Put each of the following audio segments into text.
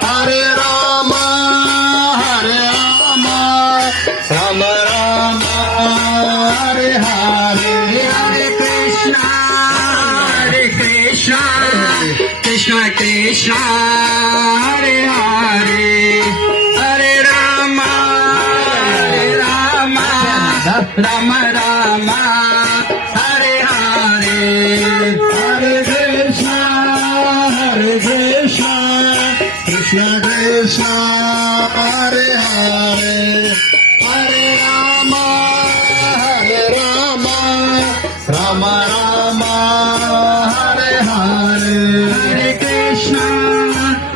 Hare Rama, Hare Rama, Rama Rama, Hare Hare, Hare Krishna, Krishna Krishna, Hare Hare, Hare Rama, Rama Rama, Hare Hare, Hare Krishna, Krishna Krishna, Hare Hare, Hare Rama, Rama Rama, Hare Hare,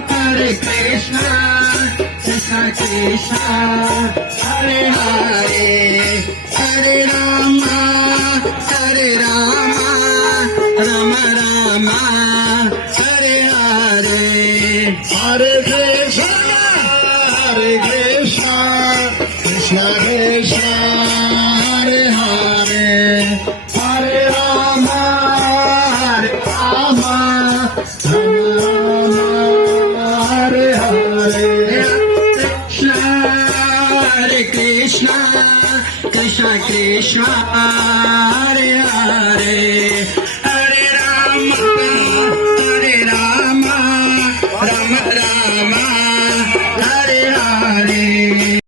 Hare Krishna, Krishna Krishna, Hare Hare, Hare Rama, Rama Rama, Hare Hare. Hare Krishna, Krishna Krishna, Hare Hare, Hare Rama, Rama Rama, Hare Hare. Hare Krishna, Krishna Krishna,